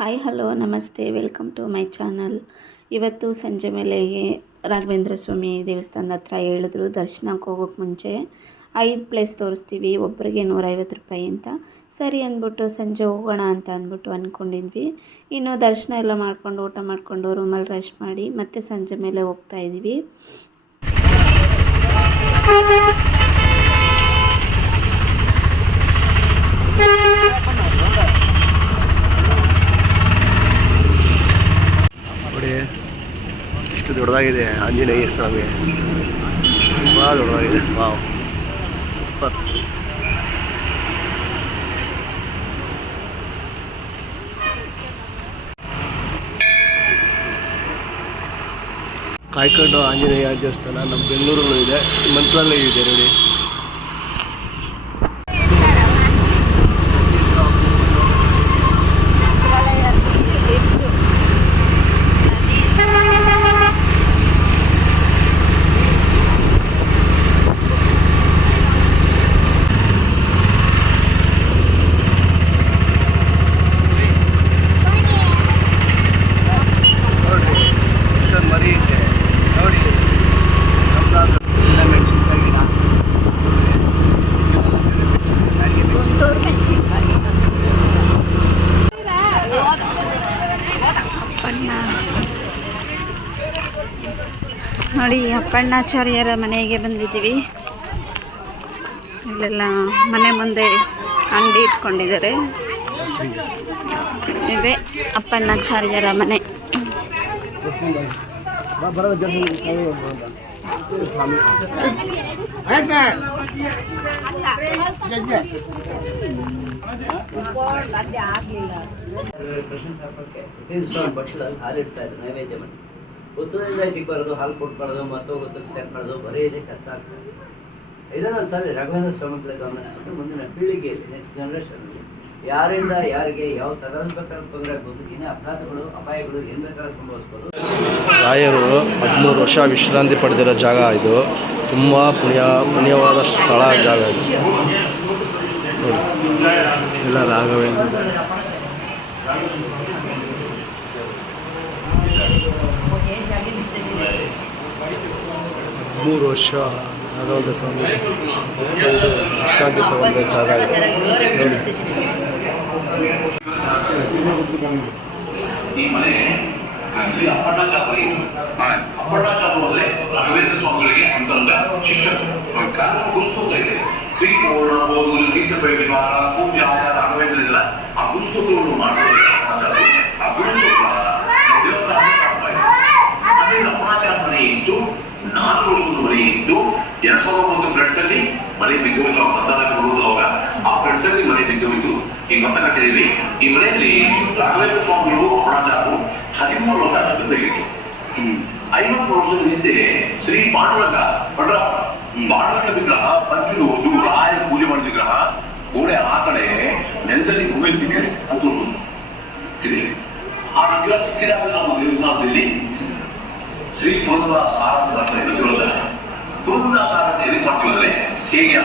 Hi, hello, ನಮಸ್ತೆ, welcome to my channel. ಇವತ್ತು ಸಂಜೆ ಮೇಲೆಗೆ ರಾಘವೇಂದ್ರ ಸ್ವಾಮಿ ದೇವಸ್ಥಾನದ ಹತ್ರ ಹೇಳಿದ್ರು, ದರ್ಶನಕ್ಕೆ ಹೋಗೋಕ್ಕೆ ಮುಂಚೆ ಐದು ಪ್ಲೇಸ್ ತೋರಿಸ್ತೀವಿ ಒಬ್ಬರಿಗೆ ನೂರೈವತ್ತು ರೂಪಾಯಿ ಅಂತ. ಸರಿ ಅಂದ್ಬಿಟ್ಟು ಸಂಜೆ ಹೋಗೋಣ ಅಂತ ಅಂದ್ಬಿಟ್ಟು ಅಂದ್ಕೊಂಡಿದ್ವಿ. ಇನ್ನು ದರ್ಶನ ಎಲ್ಲ ಮಾಡ್ಕೊಂಡು, ಊಟ ಮಾಡಿಕೊಂಡು ರೂಮಲ್ಲಿ ರೆಸ್ಟ್ ಮಾಡಿ ಮತ್ತೆ ಸಂಜೆ ಮೇಲೆ ಹೋಗ್ತಾ ಇದ್ದೀವಿ ನೋಡಿ ಎಷ್ಟು ದೊಡ್ಡದಾಗಿದೆ, ಆಂಜನೇಯ ಸ್ವಾಮಿ. ತುಂಬ ದೊಡ್ಡದಾಗಿದೆ. ವಾವ್. ಸೂಪರ್. ಕಾಯ್ಕೊಂಡು ಆಂಜನೇಯ ದೇವಸ್ಥಾನ ನಮ್ಮ ಬೆಂಗಳೂರಲ್ಲೂ ಇದೆ. ಮಂತ್ರಾಲಯ ಇದೆ ನೋಡಿ ಇಷ್ಟೊಂದು ಮರಿ ಇದೆ ನೋಡಿ ನಮ್ದಾದ್ರು ಎಲ್ಲ ಮೆಣಸಿನ್ಕಾಯಿ ಗಿಡ ಅಪ್ಪಣ್ಣ ನೋಡಿ ಅಪ್ಪಣ್ಣಾಚಾರ್ಯರ ಮನೆಗೆ ಬಂದಿದ್ದೀವಿ. ಇಲ್ಲೆಲ್ಲ ಮನೆ ಮುಂದೆ ಅಂಗಡಿ ಇಟ್ಕೊಂಡಿದ್ದಾರೆ. ಇದೆ ಅಪ್ಪಣ್ಣಾಚಾರ್ಯರ ಮನೆ. ಬರೋದು ದರ್ಶನ ಸ್ವಾಮಿ ಕೃಷ್ಣ ಸರ್ಪಕ್ಕೆ ಪ್ರತಿ ದಿವಸ ಒಂದು ಬಟ್ಲಲ್ಲಿ ಹಾಲು ಇಡ್ತಾ ಇದ್ರು ನೈವೇದ್ಯ ಮಾಡಿ. ಗೊತ್ತದಿಂದ ಚಿಕ್ಕಬಾರದು ಹಾಲು ಕೊಟ್ಬಾರ್ದು ಮತ್ತೊಬ್ಬ ಗೊತ್ತಕ್ಕೆ ಸೇರ್ಬಾರ್ದು ಬರೀ ಇದೆ ಕೆಲಸ ಆಗ್ತದೆ. ಇದನ್ನು ಒಂದು ಸಾರಿ ರಾಘವೇಂದ್ರ ಸ್ವಾಮಿಗಳ ಗಮನಿಸ್ಬಿಟ್ಟು ಮುಂದಿನ ಪೀಳಿಗೆಯಲ್ಲಿ ನೆಕ್ಸ್ಟ್ ಜನರೇಷನಲ್ಲಿ ಯಾರಿಂದ ಯಾರಿಗೆ ಯಾವ ಥರದ ಬೇಕಾದ್ರೆ ತೊಂದರೆ ಆಗ್ಬೋದು ಏನೇ ಅಪರಾಧಗಳು ಅಪಾಯಗಳು ಏನು ಬೇಕಾದ್ರೂ ಸಂಭವಿಸ್ಬೋದು. ರಾಯರು ಹದಿಮೂರು ವರ್ಷ ವಿಶ್ರಾಂತಿ ಪಡೆದಿರೋ ಜಾಗ ಇದು. ತುಂಬ ಪುಣ್ಯ ಪುಣ್ಯವಾದ ಸ್ಥಳ ಜಾಗ ಇದು. ಎಲ್ಲ ರಾಘವೇಂದ್ರ ಮೂರು ವರ್ಷ ರಾಘವೇಂದ್ರ ಸ್ವಾಮಿ ಇದು ವಿಶ್ರಾಂತಿ ತಗೊಂಡ ಜಾಗ ಇದು ನೋಡಿ ಈ ಮನೆ ಶ್ರೀ ಅಪ್ಪಣ್ಣಾಚಾರ್ಯ ಅಪ್ಪಣ್ಣಾಚಾರ್ಯ ಅಂದ್ರೆ ರಾಘವೇಂದ್ರ ಸ್ವಾಮಿಗಳಿಗೆ ಅಂತರಂಗ ಶಿಷ್ಯರು ಕಾಲ ಗುರುಸ್ತೋತ್ರ ಇದೆ ಶ್ರೀ ಪೂರ್ಣ ಬೋಧಗಳು ತೀರ್ಥಪರಿವಾರ ಪೂಜಾಯ ರಾಘವೇಂದ್ರ ಇಲ್ಲ ಆ ಗುರುಸ್ತೋತ್ರವನ್ನು ಮಾಡಿದ್ರೆ ಅಪ್ಪಣ್ಣಾಚಾರ್ಯರು. ಆ ಗುರುಸ್ತೋತ್ರ ದೇವಸ್ಥಾನ ಅಲ್ಲಿಂದ ಅಪ್ಪಣ್ಣಾಚಾರ್ಯ ಮನೆ ಇತ್ತು ನಾಲ್ಕು ವರ್ಷದ ಮನೆ ಇತ್ತು ಎರಡ್ ಸಾವಿರದ ಒಂಬತ್ತು ಫ್ರೆಂಡ್ಸ್ ಮನೆ ಮತದಾನ ಕೊಡುವುದು ಅವಾಗ ಆ ಫ್ರೆಂಡ್ಸ್ ಅಲ್ಲಿ ಮನೆ ಬಿದ್ದೋಯ್ತು ಈ ಮತ ಕಟ್ಟಿದೀವಿ ಈ ಮನೆಯಲ್ಲಿ ರಾಘವೇಂದ್ರ ಸ್ವಾಮಿಗಳು ಅಪ್ಪಣಾಚಾರರು ಹದಿಮೂರು ವರ್ಷ ಜೊತೆಗಿತ್ತು ಐವತ್ತು ವರ್ಷದ ಹಿಂದೆ ಶ್ರೀ ಪಾಂಡುರಂಗ ಪಂಡ್ರ ಪಾಂಡುರಂಗ ವಿಗ್ರಹ ಪಂಚಲು ಒಂದು ರಾಯ ಪೂಜೆ ಮಾಡಿದ ವಿಗ್ರಹ ಗೋಡೆ ಆ ಕಡೆ ನೆಲದಲ್ಲಿ ಭೂಮಿ ಸಿಕ್ಕರೆ ಅಂತ ಇದೆ ಆ ವಿಗ್ರಹ ಸಿಕ್ಕಿದಾಗ ನಾವು ದೇವಸ್ಥಾನದಲ್ಲಿ ಶ್ರೀ ಪುರಂದರಾಸ ಆರಾಧನೆ ಮಾಡ್ತಾ ಇದ್ರು ದಿವಸ ಪುರಂದರಾಸ ಆರಾಧನೆ ಎದಕ್ಕೆ ಮಾಡ್ತೀವಿ ಅಂದ್ರೆ ಹೇಗೆ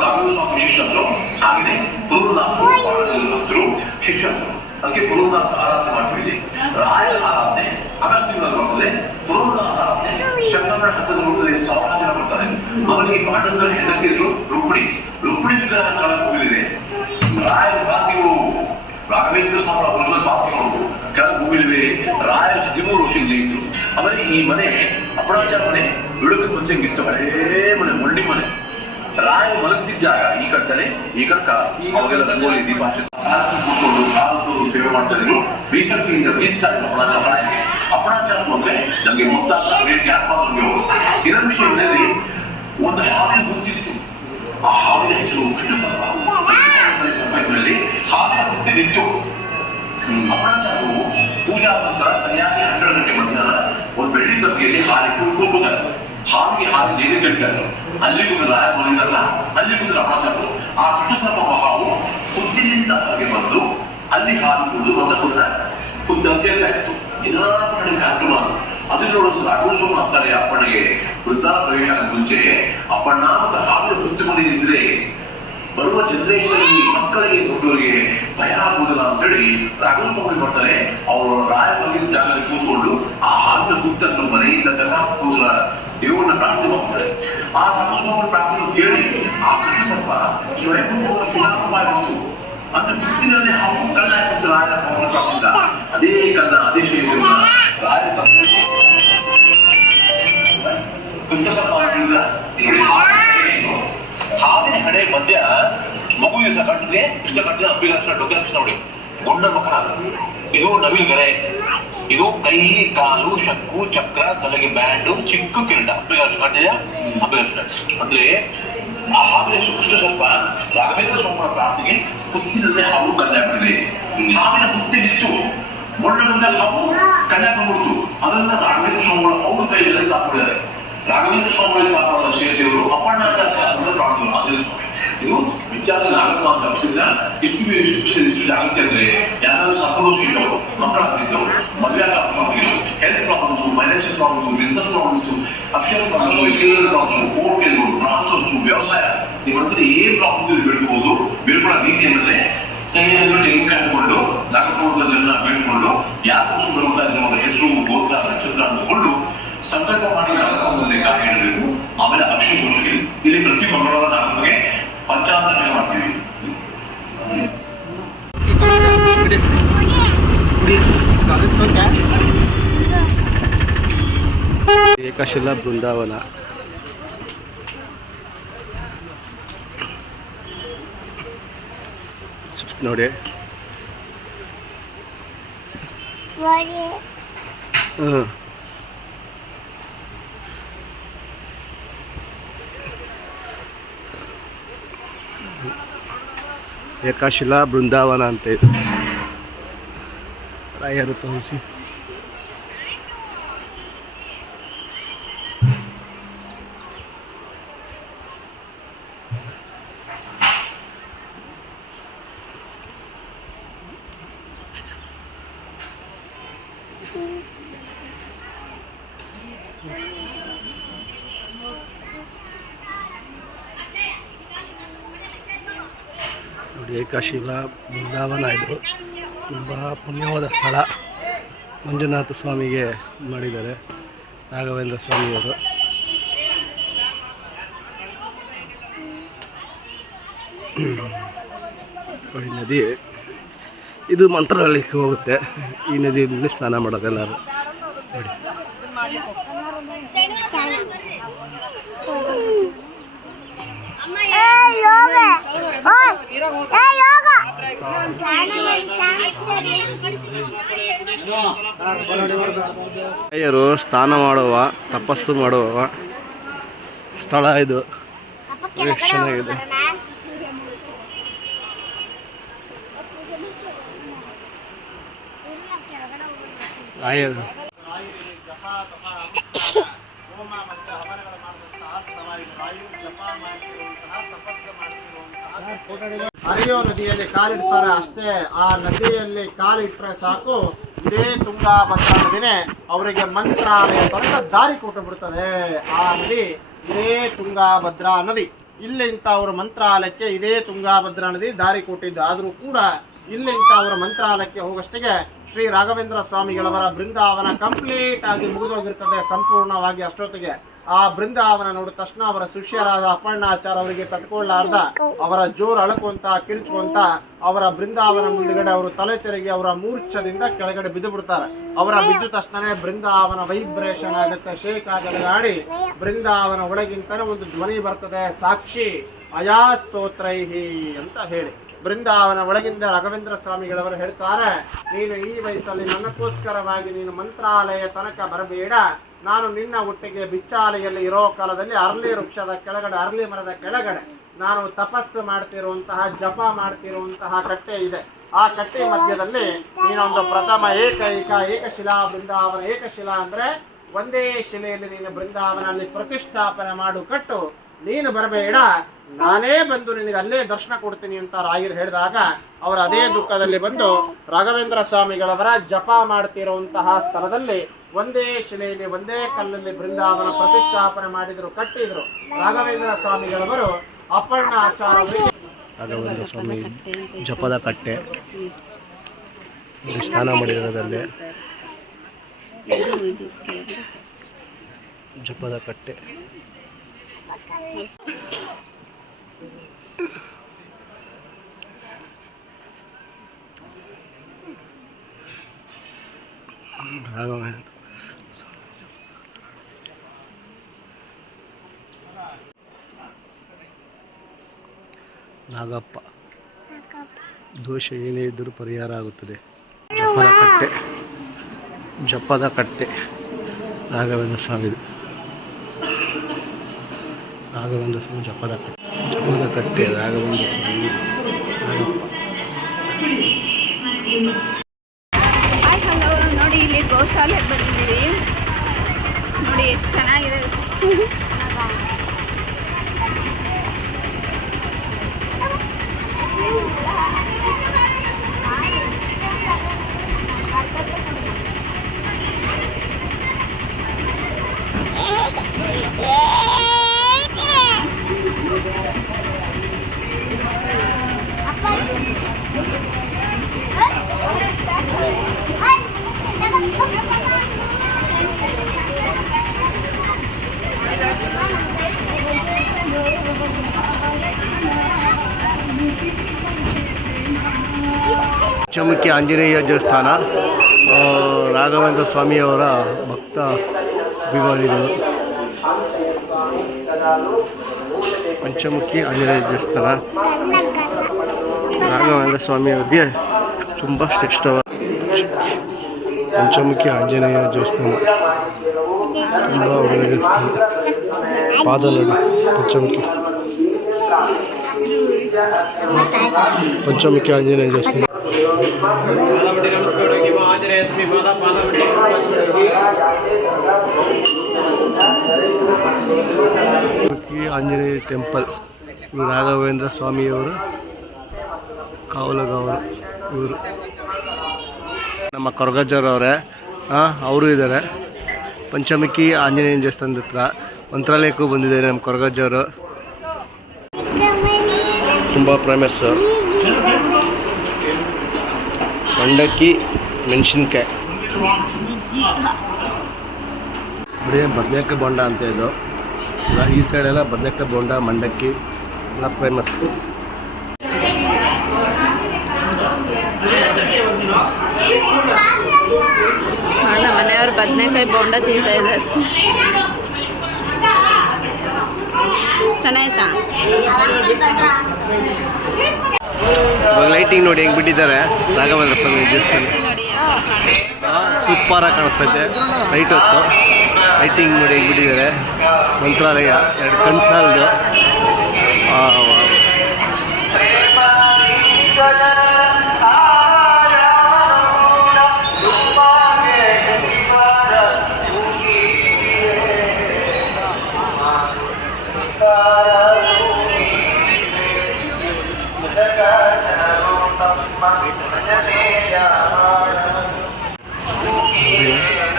ರಾಘವೇಂದ್ರ ಸ್ವಾಮಿ ಶಿಷ್ಯರು ಹಾಗೆ ಗುರುನಾಥರು ಶಿಷ್ಯರು ಅದಕ್ಕೆ ಪುರುನಾಥ ಆರಾಧನೆ ಮಾಡ್ತೀವಿ ರಾಯರ ಆರಾಧನೆ ಆಗಸ್ಟ್ ತಿಂಗಳಲ್ಲಿ ಬರ್ತದೆ ಪುರುನಾಥ ಆರಾಧನೆ ಶಂಕರ ಹತ್ತದ ಬರ್ತದೆ ಸಾವಿರ ಜನ ಬರ್ತಾರೆ ಅವನಿಗೆ ಪಾಂಡವರ ಹೆಂಡತಿದ್ರು ರುಕ್ಮಿಣಿ ರುಕ್ಮಿಣಿ ವಿಗ್ರಹ ಹೋಗಲಿದೆ ರಾಯರ ಭಾಗ್ಯಗಳು ರಾಘವೇಂದ್ರ ಸ್ವಾಮಿ ಅವರ ಪಾತ್ರಗಳು ಕೆಲ ಭೂಮಿಲಿವೆ ರಾಯರ ಹದಿಮೂರು ವರ್ಷ ಇಲ್ಲೇ ಅವರಿಗೆ ಆಮೇಲೆ ಈ ಮನೆ ಅಪರಾಜ ಮನೆ ಬೆಳಕು ಮುಂಚೆಂಗಿತ್ತು ಹಳೇ ಮನೆ ಮೊಂಡಿ ಮನೆ ರಾಯ ಮಲಗ್ತಿದ್ದಾಗ ಈ ಕಟ್ಟಲೆ ಈ ಕಡೆ ಅವಾಗೆಲ್ಲ ರಂಗೋಲಿ ದೀಪ ಕುತ್ಕೊಂಡು ಕಾಲು ಸೇವೆ ಮಾಡ್ತಾ ಇದ್ರು. ಬೀಸಕ್ಕಿಂದ ಬೀಸ್ತಾರೆ ಅಪರಾಚಾರ ರಾಯಗೆ ಅಪರಾಚಾರ ಅಂದ್ರೆ ನಮಗೆ ಮುತ್ತಾದ ಗ್ರೇಟ್ ಜ್ಞಾಪಕ ಇನ್ನೊಂದು ವಿಷಯದಲ್ಲಿ ಒಂದು ಹಾವಿಗೆ ಹಾಲು ನೀರು ಕೆಟ್ಟರು ಅಲ್ಲಿ ಕುದುರ ಮಲಗಿದಾರಲ್ಲ ಅಲ್ಲಿ ಕುದುರ ಅಪರಾಚಾರರು ಆ ಕೃಷ್ಣಸರ್ಪ ಮಹಾವು ಹುದ್ದಿನಿಂದ ಹೊರಗೆ ಬಂದು ಅಲ್ಲಿ ಹಾಲು ಕುಡಿದು ಬಂದ ಕುದುರ. ಹುತ್ತ ಸೇರ್ತಾ ಇತ್ತು. ದಿನಾಪಣೆ ಕಾರ್ಯಕ್ರಮ ಅದನ್ನ ನೋಡೋದು ರಾಘವೇಶ್ವರ ಅಂತಾರೆ ಅಪ್ಪಣ್ಣಗೆ ವೃದ್ಧಾ ಪ್ರವೇಶ ಮುಂಚೆ ಅಪ್ಪಣ್ಣ ಅಂತ ಹಾಲು ಹುತ್ತು ಮನೆಯಲ್ಲಿದ್ರೆ ಬರುವ ಜನರೇಷನ್ ಮಕ್ಕಳಿಗೆ, ದೊಡ್ಡವರಿಗೆ ತಯಾರಾಗುವುದಿಲ್ಲ ಅಂತ ಹೇಳಿ ರಾಘವ ಸ್ವಾಮಿ ಬರ್ತಾರೆ ಅವರು ರಾಯ ಮಲಗಿದ ಜಾಗದಲ್ಲಿ ಕೂತ್ಕೊಂಡು ಆ ಹಾಲಿನ ಹುತ್ತನ್ನು ಮನೆಯಿಂದ ತೆಗೆದುಕೋಸ್ಕರ ದೇವರನ್ನ ಪ್ರಾರ್ಥನೆ ಹೋಗ್ತಾರೆ ಆ ರಾಮಸ್ವಾಮಿ ಪ್ರಾರ್ಥನೆ ಕೇಳಿ ಆ ಕೃಷ್ಣ ಸ್ವಲ್ಪ ಶಿಲಾಪವಾಗಿತ್ತು ಅಂದ್ರೆ ಹುತ್ತಿನಲ್ಲಿ ಹಾವು ಕಲ್ಲಾಗಿತ್ತು ರಾಯ ಪ್ರಾರ್ಥನೆ ಅದೇ ಕಲ್ಲ, ಅದೇ ಶೈಲಿಯನ್ನ ನೋಡಿ ಹಾವಿನ ಹಣೆ ಮಧ್ಯ ಮಗು ದಿವಸ ಕಟ್ಟಿಗೆ ಇಷ್ಟ ಕಟ್ಟಿದ ಅಪ್ಪಿಗಕ್ಷ ಡೊಕ್ಕಕ್ಷ ನೋಡಿ. ಗುಂಡ ಮುಖ. ಇದು ನವಿಲ್ಗರೆ ಇದು ಕೈ ಕಾಲು ಶಂಕು ಚಕ್ರ ತಲೆಗೆ ಬ್ಯಾಂಡು ಚಿಕ್ಕ ಕಿರೀಟ. ಅಭ್ಯಾಸ ಅಭ್ಯಾಸ ಅಂದ್ರೆ ಆ ಹಾವಿನ ಸುಕ್ಷ ಸ್ವಲ್ಪ. ರಾಘವೇಂದ್ರ ಸ್ವಾಮಿ ಪ್ರಾರ್ಥನೆಗೆ ಹುತ್ತಿನಲ್ಲೇ ಹಾವು ಕಲ್ಲಾಗ್ಬಿಟ್ಟಿದೆ ಹಾವಿನ ಹುತ್ತಿ ನಿಂತು ಬಂದ ಹಾವು ಕಲ್ಯಾಣಬಿಡ್ತು ಅದನ್ನ ರಾಘವೇಂದ್ರ ಸ್ವಾಮಿಗಳು ಅವ್ರ ಕೈಯಲ್ಲಿ ಸ್ಥಾಪಿಸಿದ್ದಾರೆ ರಾಘವೇಂದ್ರ ಸ್ವಾಮಿ ಸ್ಥಾಪನೆ ಶ್ರೀದೇವರು ಅಪ್ಪಣ್ಣ ಆಂಜನೇಯ ಸ್ವಾಮಿ. ಇದು ವಿಚಾರ ನಾಗಪ್ಪ ಅಂತ ಪ್ರಸಿದ್ಧ ಇಷ್ಟು ಇಷ್ಟು ಜಾಗೃತಿ ಅಂದ್ರೆ ಯಾರಾದ್ರೂ ಸಪೋಸ್ ಇದ್ದವರು ಮಕ್ಕಳ ಆಗ್ತಿದ್ದವರು ಮದುವೆ ಆಗಿರೋ health problems financial problems business problems official problems problems court ಕೇಸ್ಗಳು ಟ್ರಾನ್ಸ್ಫರ್ಸ್ ವ್ಯವಸಾಯ ನಿಮ್ಮ ಹತ್ರ ಏನ್ ಪ್ರಾಬ್ಲಮ್ ಬೇಡ್ಕೋಬಹುದು ಬೇಡ್ಕೊಳ್ಳೋ ರೀತಿ ಏನಂದ್ರೆ ಕೈಯಲ್ಲಿ ತೆಂಗು ಕಾಯ್ಕೊಂಡು ನಾಗಪುರದ ಜನ ಬೇಡ್ಕೊಂಡು ಯಾರು ಬರ್ತಾ ಇದ್ರು ಹೆಸರು ಏಕಶಿಲಾ ಬೃಂದಾವನ ಸುಸ್ತ್ ನೋಡಿ ಹ್ಞೂ ಏಕಶಿಲಾ ಬೃಂದಾವನ ಅಂತ ಇದು ರಾಯರು ತೋರಿಸಿ ನೋಡಿ ಏಕಶಿಲಾ ಬೃಂದಾವನ ಇದು ತುಂಬ ಪುಣ್ಯವಾದ ಸ್ಥಳ ಮಂಜುನಾಥ ಸ್ವಾಮಿಗೆ ಮಾಡಿದ್ದಾರೆ ರಾಘವೇಂದ್ರ ಸ್ವಾಮಿಯವರು. ನೋಡಿ ನದಿ. ಇದು ಮಂತ್ರಾಲಯಕ್ಕೆ ಹೋಗುತ್ತೆ. ಈ ನದಿಯಲ್ಲಿ ಸ್ನಾನ ಮಾಡೋದು ಎಲ್ಲರೂ. ನೋಡಿ ರಾಯರು ಸ್ನಾನ ಮಾಡುವ ತಪಸ್ಸು ಮಾಡುವ ಸ್ಥಳ ಇದು. ಚೆನ್ನಾಗಿದೆ ಹೋಮ ಹರಿಯೋ ನದಿಯಲ್ಲಿ ಕಾಲಿಡ್ತಾರೆ ಅಷ್ಟೇ. ಆ ನದಿಯಲ್ಲಿ ಕಾಲಿಟ್ಟರೆ ಸಾಕು. ಇದೇ ತುಂಗಾಭದ್ರಾ ನದಿನೇ. ಅವರಿಗೆ ಮಂತ್ರಾಲಯ ತನಕ ದಾರಿ ಕೊಟ್ಟು ಬಿಡ್ತದೆ. ಆ ನದಿ ಇದೇ ತುಂಗಾಭದ್ರಾ ನದಿ. ಇಲ್ಲಿಂತ ಅವರ ಮಂತ್ರಾಲಯಕ್ಕೆ ಇದೇ ತುಂಗಾಭದ್ರಾ ನದಿ ದಾರಿ ಕೊಟ್ಟಿದ್ದು. ಆದರೂ ಕೂಡ ಇಲ್ಲಿಂತ ಅವರ ಮಂತ್ರಾಲಯಕ್ಕೆ ಹೋಗೋಷ್ಟಿಗೆ ಶ್ರೀ ರಾಘವೇಂದ್ರ ಸ್ವಾಮಿಗಳವರ ಬೃಂದಾವನ ಕಂಪ್ಲೀಟ್ ಆಗಿ ಮುಗಿದೋಗಿರ್ತದೆ ಸಂಪೂರ್ಣವಾಗಿ ಅಷ್ಟೊತ್ತಿಗೆ. ಆ ಬೃಂದಾವನ ನೋಡಿದ ತಕ್ಷಣ ಅವರ ಶಿಷ್ಯರಾದ ಅಪ್ಪಣ್ಣಾಚಾರ ಅವರಿಗೆ ತಟ್ಕೊಳ್ಳಾರ್ದ, ಅವರ ಜೋರ್ ಅಳಕುವಂತ ಕಿರುಚುವಂತ ಅವರ ಬೃಂದಾವನ ಮುಂದುಗಡೆ ಅವರು ತಲೆ ತೆರೆಗೆ ಅವರ ಮೂರ್ಛದಿಂದ ಕೆಳಗಡೆ ಬಿದ್ದು ಬಿಡ್ತಾರೆ. ಅವರ ಬಿದ್ದು ತಕ್ಷಣನೇ ಬೃಂದಾವನ ವೈಬ್ರೇಷನ್ ಆಗುತ್ತೆ, ಶೇಕ್ ಆಗಲಗಾಡಿ ಬೃಂದಾವನ ಒಳಗಿಂತಾನೆ ಒಂದು ಧ್ವನಿ ಬರ್ತದೆ, ಸಾಕ್ಷಿ ಅಯಾ ಸ್ತೋತ್ರೈಹಿ ಅಂತ ಹೇಳಿ. ಬೃಂದಾವನ ಒಳಗಿಂದ ರಾಘವೇಂದ್ರ ಸ್ವಾಮಿಗಳವರು ಹೇಳ್ತಾರೆ, ನೀನು ಈ ವಯಸ್ಸಲ್ಲಿ ನನ್ನಕ್ಕೋಸ್ಕರವಾಗಿ ನೀನು ಮಂತ್ರಾಲಯ ತನಕ ಬರಬೇಡ. ನಾನು ನಿನ್ನ ಒಟ್ಟಿಗೆ ಬಿಚ್ಚಾಲೆಯಲ್ಲಿ ಇರೋ ಕಾಲದಲ್ಲಿ ಅರಳಿ ವೃಕ್ಷದ ಕೆಳಗಡೆ ಅರಳಿ ಮರದ ಕೆಳಗಡೆ ನಾನು ತಪಸ್ಸು ಮಾಡ್ತಿರುವಂತಹ, ಜಪ ಮಾಡ್ತಿರುವಂತಹ ಕಟ್ಟೆ ಇದೆ. ಆ ಕಟ್ಟೆ ಮಧ್ಯದಲ್ಲಿ ನೀನೊಂದು ಪ್ರಥಮ ಏಕೈಕ ಏಕಶಿಲಾ ಬೃಂದಾವನ, ಏಕಶಿಲಾ ಅಂದ್ರೆ ಒಂದೇ ಶಿಲೆಯಲ್ಲಿ ನೀನು ಬೃಂದಾವನಲ್ಲಿ ಪ್ರತಿಷ್ಠಾಪನೆ ಮಾಡು, ಕಟ್ಟು. ನೀನು ಬರಬೇಡ. ನಾನೇ ಬಂದು ನಿನಗೆ ಅಲ್ಲೇ ದರ್ಶನ ಕೊಡ್ತೀನಿ ಅಂತ ರಾಯರು ಹೇಳಿದಾಗ ಅವರು ಅದೇ ದುಃಖದಲ್ಲಿ ಬಂದು ರಾಘವೇಂದ್ರ ಸ್ವಾಮಿಗಳವರ ಜಪ ಮಾಡ್ತಿರುವಂತಹ ಸ್ಥಳದಲ್ಲಿ ಒಂದೇ ಶಿಲೆಯಲ್ಲಿ, ಒಂದೇ ಕಲ್ಲಲ್ಲಿ ಬೃಂದಾವನ ಪ್ರತಿಷ್ಠಾಪನೆ ಮಾಡಿದ್ರು, ಕಟ್ಟಿದ್ರು ರಾಘವೇಂದ್ರ ಸ್ವಾಮಿಗಳವರು ಅಪ್ಪಣ್ಣ ಆಚಾರ ರಾಘವೇಂದ್ರ ಸ್ವಾಮಿ ಜಪದ ಕಟ್ಟೆ. ಸ್ನಾನ ಮಾಡಿರೋದಲ್ಲಿ ಜಪದ ಕಟ್ಟೆ. ನಾಗಪ್ಪ. ದೋಷ ಏನೇ ಇದ್ದರೂ ಪರಿಹಾರ ಆಗುತ್ತದೆ. ಜಪದ ಕಟ್ಟೆ ಜಪದ ಕಟ್ಟೆ. ರಾಘವೇಂದ್ರ ಸ್ವಾಮಿದು ರಾಘವೇಂದ್ರ ಸ್ವಾಮಿ ಜಪದ ಕಟ್ಟೆ. ಜಪದ ಕಟ್ಟೆ ರಾಘವೇಂದ್ರ ಸ್ವಾಮಿ ಹಾಯ್ ಹಲೋ. ನೋಡಿ ಇಲ್ಲಿ ಗೋಶಾಲೆಗೆ ಪಂಚಮುಖಿ ಆಂಜನೇಯ ದೇವಸ್ಥಾನ ರಾಘವೇಂದ್ರ ಸ್ವಾಮಿಯವರ ಭಕ್ತ ಅಭಿಮಾನಿಗಳು. ಪಂಚಮುಖಿ ಆಂಜನೇಯ ದೇವಸ್ಥಾನ. ರಾಘವೇಂದ್ರ ಸ್ವಾಮಿಯವರಿಗೆ ತುಂಬ ಶ್ರೇಷ್ಠವಾದ ಪಂಚಮುಖಿ ಆಂಜನೇಯ ದೇವಸ್ಥಾನ. ತುಂಬ ಒಳ್ಳೆಯ ದೇವಸ್ಥಾನ. ಪಾದ ಪಂಚಮುಖಿ. ಪಂಚಮುಖಿ ಆಂಜನೇಯ ದೇವಸ್ಥಾನ. ಪಂಚಮುಖಿ ಆಂಜನೇಯ ಟೆಂಪಲ್ ಇವರು ರಾಘವೇಂದ್ರ ಸ್ವಾಮಿಯವರು ಕಾವಲಗಾವರು ಇವರು. ನಮ್ಮ ಕೊರಗಜ್ಜರವರೇ ಅವರು ಇದ್ದಾರೆ ಪಂಚಮುಖಿ ಆಂಜನೇಯ ದೇವಸ್ಥಾನದ ಹತ್ರ ಮಂತ್ರಾಲಯಕ್ಕೂ ಬಂದಿದ್ದಾರೆ ನಮ್ಮ ಕೊರಗಜ್ಜವರು ತುಂಬ ಫೇಮಸ್ ಮಂಡಕ್ಕಿ ಮೆಣಸಿನ್ಕಾಯಿ. ಬರೀ ಬದನೆಕಾಯಿ ಬೋಂಡ ಅಂತ ಇದು. ಇಲ್ಲ ಈ ಸೈಡೆಲ್ಲ ಬದನೆಕಾಯಿ ಬೋಂಡ ಮಂಡಕ್ಕಿ ಎಲ್ಲ ಫೇಮಸ್ ನಮ್ಮ ಮನೆಯವರು ಬದನೆಕಾಯಿ ಬೋಂಡ ತಿಂತಾ ಇದ್ದಾರೆ. ಚೆನ್ನಾಯ್ತಾ? ಇವಾಗ ಲೈಟಿಂಗ್ ನೋಡಿ ಹೆಂಗೆ ಬಿಟ್ಟಿದ್ದಾರೆ. ರಾಘವೇಂದ್ರ ಸ್ವಾಮಿ ದೇವಸ್ಥಾನ ಸೂಪರಾಗಿ ಕಾಣಿಸ್ತೈತೆ. ಲೈಟ್ ಹೊತ್ತು. ಲೈಟಿಂಗ್ ನೋಡಿ ಹೆಂಗೆ ಬಿಟ್ಟಿದ್ದಾರೆ. ಮಂತ್ರಾಲಯ, ಎರಡು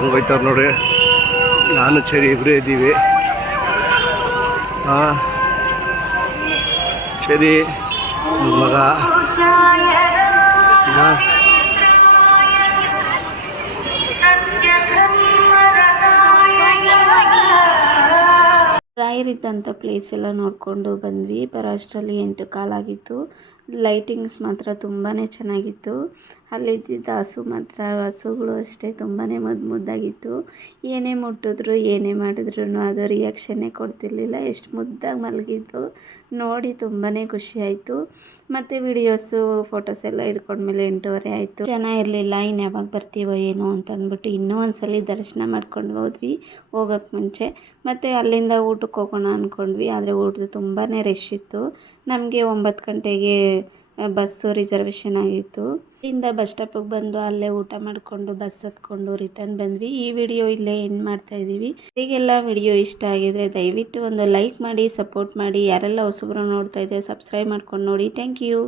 ಹೆಂಗೆ ಹೋಯ್ತವ್ರು ನೋಡ್ರಿ. ನಾನು ಚರಿ ಇಬ್ಬರೇ ಇದ್ದೀವಿ. ಹಾಂ ಚರಿ ಮಗ. ರಾಯರಿದ್ದಂಥ ಪ್ಲೇಸ್ ಎಲ್ಲ ನೋಡಿಕೊಂಡು ಬಂದ್ವಿ. ಬರೋ ಅಷ್ಟರಲ್ಲಿ ಎಂಟು ಕಾಲಾಗಿತ್ತು. ಲೈಟಿಂಗ್ಸ್ ಮಾತ್ರ ತುಂಬಾ ಚೆನ್ನಾಗಿತ್ತು. ಅಲ್ಲಿದ್ದಿದ್ದ ಹಸು ಮಾತ್ರ ಹಸುಗಳು ಅಷ್ಟೇ ತುಂಬಾ ಮುದ್ದು ಮುದ್ದಾಗಿತ್ತು. ಏನೇ ಮುಟ್ಟಿದ್ರು, ಏನೇ ಮಾಡಿದ್ರು ಅದು ರಿಯಾಕ್ಷನ್ನೇ ಕೊಡ್ತಿರ್ಲಿಲ್ಲ. ಎಷ್ಟು ಮುದ್ದಾಗಿ ಮಲಗಿದ್ರು ನೋಡಿ ತುಂಬಾ ಖುಷಿ ಆಯಿತು. ಮತ್ತು ವಿಡಿಯೋಸು ಫೋಟೋಸ್ ಎಲ್ಲ ಹಿಡ್ಕೊಂಡ್ಮೇಲೆ ಎಂಟೂವರೆ ಆಯಿತು. ಜನ ಇರಲಿಲ್ಲ ಇನ್ನು ಯಾವಾಗ ಬರ್ತೀವೋ ಏನೋ ಅಂತ ಅಂದ್ಬಿಟ್ಟು ಇನ್ನೂ ಒಂದ್ಸಲಿ ದರ್ಶನ ಮಾಡ್ಕೊಂಡು ಹೋದ್ವಿ ಹೋಗೋಕ್ಕೆ ಮುಂಚೆ. ಮತ್ತು ಅಲ್ಲಿಂದ ಊಟಕ್ಕೆ ಹೋಗೋಣ ಅಂದ್ಕೊಂಡ್ವಿ ಆದರೆ ಊಟದ್ದು ತುಂಬಾ ರಶ್ ಇತ್ತು. ನಮಗೆ ಒಂಬತ್ತು ಗಂಟೆಗೆ ಬಸ್ಸು ರಿಸರ್ವೇಷನ್ ಆಗಿತ್ತು. ಇಲ್ಲಿಂದ ಬಸ್ ಸ್ಟಾಪಿಗೆ ಬಂದು ಅಲ್ಲೇ ಊಟ ಮಾಡಿಕೊಂಡು ಬಸ್ ಹತ್ಕೊಂಡು ರಿಟರ್ನ್ ಬಂದ್ವಿ. ಈ ವಿಡಿಯೋ ಇಲ್ಲೇ ಎಂಡ್ ಮಾಡ್ತಾ ಇದ್ದೀವಿ. ಹೀಗೆಲ್ಲ ವಿಡಿಯೋ ಇಷ್ಟ ಆಗಿದ್ರೆ ದಯವಿಟ್ಟು ಒಂದು ಲೈಕ್ ಮಾಡಿ ಸಪೋರ್ಟ್ ಮಾಡಿ. ಯಾರೆಲ್ಲ ಹೊಸಬ್ರು ನೋಡ್ತಾ ಇದ್ದಾರೆ ಸಬ್ಸ್ಕ್ರೈಬ್ ಮಾಡ್ಕೊಂಡು ನೋಡಿ. Thank you